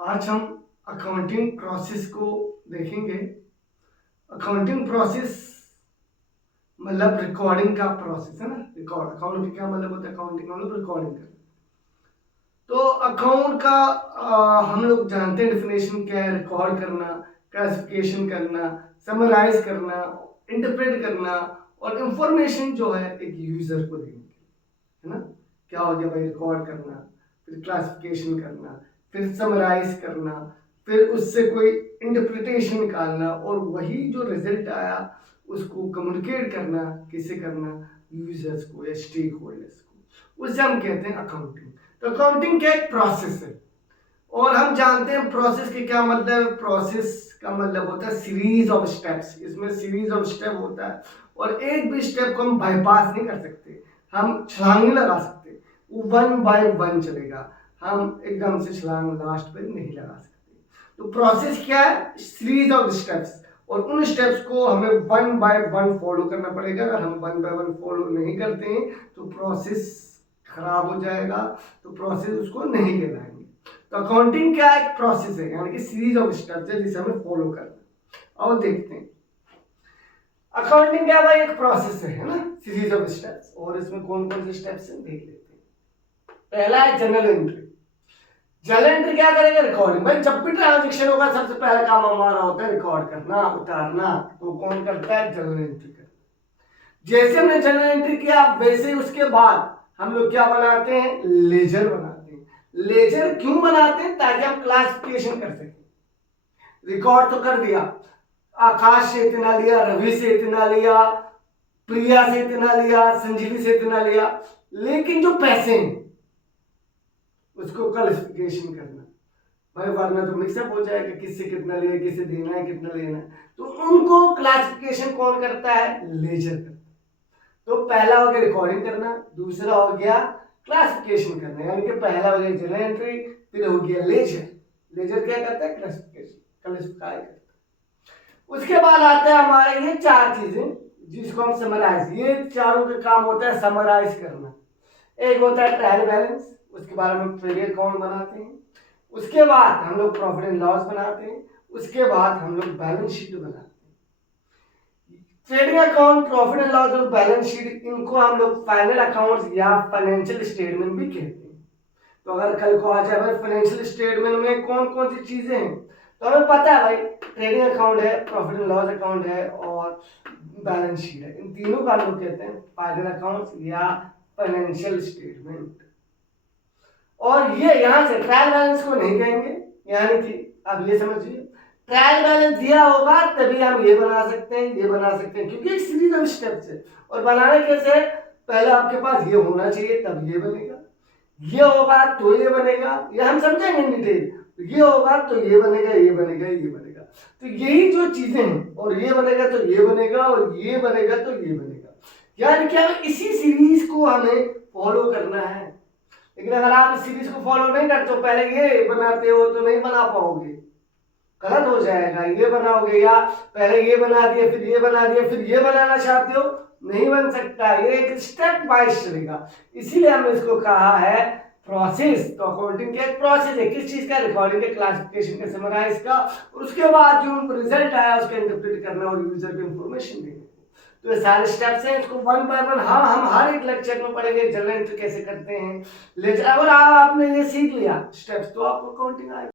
आज हम accounting process को देखेंगे। अकाउंटिंग प्रोसेस मतलब रिकॉर्डिंग का प्रोसेस है ना। रिकॉर्ड अकाउंट का क्या मतलब होता है? अकाउंटिंग मतलब रिकॉर्डिंग करना। तो अकाउंट का हम लोग जानते हैं डेफिनेशन क्या है। रिकॉर्ड करना, क्लासिफिकेशन करना, समराइज करना, इंटरप्रेट करना और इंफॉर्मेशन जो है एक यूजर को देने के लिए, है ना। क्या हो गया भाई? रिकॉर्ड करना, फिर क्लासिफिकेशन करना, फिर समराइज करना, फिर उससे कोई इंटरप्रिटेशन निकालना और वही जो रिजल्ट आया उसको कम्युनिकेट करना। किसे करना? यूजर्स को या स्टेक होल्डर्स को। उससे हम कहते हैं अकाउंटिंग। तो अकाउंटिंग क्या एक प्रोसेस है और हम जानते हैं प्रोसेस के क्या मतलब है। प्रोसेस का मतलब होता है सीरीज ऑफ स्टेप्स। इसमें सीरीज ऑफ स्टेप होता है और एक भी स्टेप को हम बाईपास नहीं कर सकते, हम छलांग नहीं लगा सकते। वो वन बाय वन चलेगा, हम एकदम से छलांग लास्ट पे नहीं लगा सकते। तो प्रोसेस क्या है? सीरीज ऑफ स्टेप्स और उन स्टेप्स को हमें वन बाय वन फॉलो करना पड़ेगा। अगर हम वन बाय वन फॉलो नहीं करते हैं तो प्रोसेस खराब हो जाएगा, तो प्रोसेस उसको नहीं कहलाएंगे। तो अकाउंटिंग क्या एक प्रोसेस है, यानी कि सीरीज ऑफ स्टेप्स है जिसे हमें फॉलो करना। और देखते हैं अकाउंटिंग क्या भाई? एक प्रोसेस है ना, सीरीज ऑफ स्टेप्स। और इसमें कौन कौन से स्टेप्स हैं देख लेते हैं। पहला है जनरल एंट्री। जनरल एंट्री क्या करेगा? रिकॉर्डिंग। भाई जब भी ट्रांजेक्शन होगा सबसे पहला काम हमारा होता है रिकॉर्ड करना, उतारना। तो कौन करता है? जनरल एंट्री करता है। जैसे हमने जनरल एंट्री किया वैसे ही उसके बाद हम लोग क्या बनाते हैं? लेजर बनाते हैं। लेजर क्यों बनाते हैं? ताकि हम क्लासिफिकेशन कर सकें। रिकॉर्ड तो कर दिया, आकाश से इतना लिया, रवि से इतना लिया, प्रिया से इतना लिया, संजीवी से इतना लिया, लेकिन जो पैसे हैं उसको क्लासिफिकेशन करना। भाई वरना तो मिक्सअप हो जाएगा, किससे कितना लिया, किसे देना है, कितना लेना है। तो उनको क्लासिफिकेशन कौन करता है? लेजर करता है। तो पहला हो गया रिकॉर्डिंग करना, दूसरा हो गया क्लासिफिकेशन करना, यानी कि पहला हो गया जनरल एंट्री, फिर हो गया लेजर। लेजर क्या करता है? क्लासिफिकेशन, क्लासिफाई करता है। उसके बाद आता है हमारे ये चार चीजें जिसको हम समराइज, ये चारों का काम होता है समराइज करना। एक होता है ट्रायल बैलेंस, उसके बाद हम ट्रेडिंग अकाउंट बनाते हैं, उसके बाद हम लोग प्रॉफिट एंड लॉस बनाते हैं, उसके बाद हम लोग बैलेंस शीट बनाते हैं। Trading account, profit and loss और बैलेंस शीट, इनको हम लोग फाइनल अकाउंट्स या फाइनेंशियल स्टेटमेंट भी कहते हैं। तो अगर कल को आ जाए भाई फाइनेंशियल स्टेटमेंट में कौन कौन सी चीजें हैं, तो हमें पता है भाई ट्रेडिंग अकाउंट है, प्रॉफिट एंड लॉस अकाउंट है और बैलेंस शीट है। इन तीनों का हम लोग कहते हैं फाइनल अकाउंट्स या फाइनेंशियल स्टेटमेंट। और ये यहां से ट्रायल बैलेंस को नहीं कहेंगे, यानी कि अब ये समझिए ट्रायल बैलेंस दिया होगा तभी हम ये बना सकते हैं, ये बना सकते हैं, क्योंकि एक सीरीज ऑफ स्टेप्स है। और बनाने कैसे? पहले आपके पास ये होना चाहिए तब ये बनेगा, ये होगा तो ये बनेगा, ये हम समझेंगे डिटेल। ये होगा तो ये बनेगा, ये बनेगा, ये बनेगा। तो यही जो चीजें हैं, और ये बनेगा तो ये बनेगा, और ये बनेगा तो ये बनेगा, यानी कि हमें इसी सीरीज को हमें फॉलो करना है। लेकिन अगर आप इस सीरीज को फॉलो नहीं करते हो, पहले ये बनाते हो तो नहीं बना पाओगे, गलत हो जाएगा। ये बनाओगे या पहले ये बना दिया फिर ये बना दिया फिर ये बनाना चाहते हो, नहीं बन सकता। ये एक स्टेप वाइज चलेगा, इसीलिए हमने इसको कहा है प्रोसेस। तो अकाउंटिंग का एक प्रोसेस है, किस चीज का? रिकॉर्डिंग का, क्लासिफिकेशन का, समराइज का, और उसके बाद जो रिजल्ट आया उसका इंटरप्रेट करना और यूजर को इंफॉर्मेशन देना। तो ये सारे स्टेप्स हैं, इसको वन बाय वन हम हर एक लेक्चर में पढ़ेंगे। जनरल एंट्री कैसे करते हैं, लेजर, अगर आपने ये सीख लिया स्टेप्स तो आपको अकाउंटिंग आएगा।